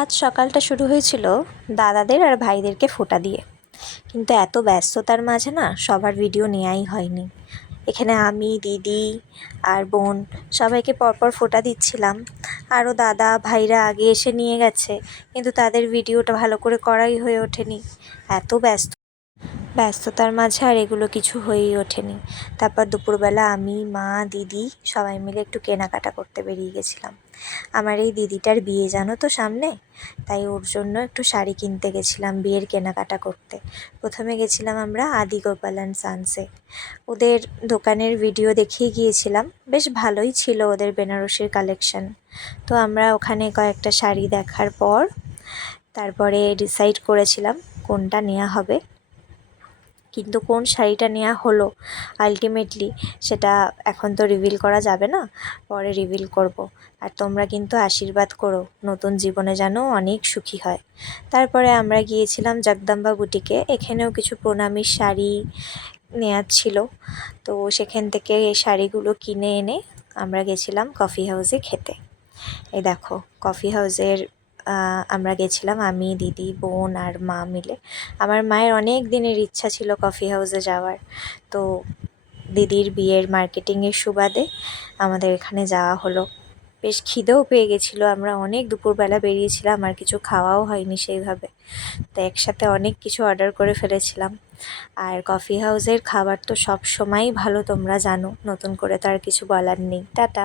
আজ সকালটা শুরু হয়েছিল দাদাদের আর ভাইদেরকে ফোঁটা দিয়ে, কিন্তু এত ব্যস্ততার মাঝে না সবার ভিডিও নেওয়াই হয়নি। এখানে আমি, দিদি আর বোন সবাইকে পরপর ফোঁটা দিচ্ছিলাম। আরও দাদা ভাইরা আগে এসে নিয়ে গেছে, কিন্তু তাদের ভিডিওটা ভালো করে করাই হয়ে ওঠেনি। এত ব্যস্ততার মাঝে আর এগুলো কিছু হয়েই ওঠেনি। তারপর দুপুরবেলা আমি, মা, দিদি সবাই মিলে একটু কেনাকাটা করতে বেরিয়ে গেছিলাম। আমার এই দিদিটার বিয়ে জানো তো সামনে, তাই ওর জন্য একটু শাড়ি কিনতে গেছিলাম বিয়ের কেনাকাটা করতে। প্রথমে গেছিলাম আমরা আদি গোপাল অ্যান্ড সানসে। ওদের দোকানের ভিডিও দেখেই গিয়েছিলাম, বেশ ভালোই ছিল ওদের বেনারসির কালেকশন। তো আমরা ওখানে কয়েকটা শাড়ি দেখার পর তারপরে ডিসাইড করেছিলাম কোনটা নেওয়া হবে, কিন্তু কোন শাড়িটা নেওয়া হলো আলটিমেটলি সেটা এখন তো রিভিল করা যাবে না, পরে রিভিল করব। আর তোমরা কিন্তু আশীর্বাদ করো নতুন জীবনে যেন অনেক সুখী হয়। তারপরে আমরা গিয়েছিলাম জগদম্বা বুটিকে, এখানেও কিছু প্রণামীর শাড়ি নেওয়ার ছিল। তো সেখান থেকে এই শাড়িগুলো কিনে এনে আমরা গেছিলাম কফি হাউসে খেতে। এই দেখো কফি হাউসের আমরা গেছিলাম, আমি, দিদি, বোন আর মা মিলে। আমার মায়ের অনেক দিনের ইচ্ছা ছিল কফি হাউসে যাওয়ার, তো দিদির বিয়ের মার্কেটিংয়ের সুবাদে আমাদের এখানে যাওয়া হলো। বেশ খিদেও পেয়ে গেছিলো, আমরা অনেক দুপুরবেলা বেরিয়েছিলাম আর কিছু খাওয়াও হয়নি সেইভাবে, তো একসাথে অনেক কিছু অর্ডার করে ফেলেছিলাম। আর কফি হাউসের খাবার তো সব সময়ই ভালো, তোমরা জানো, নতুন করে তো আর কিছু বলার নেই। টাটা।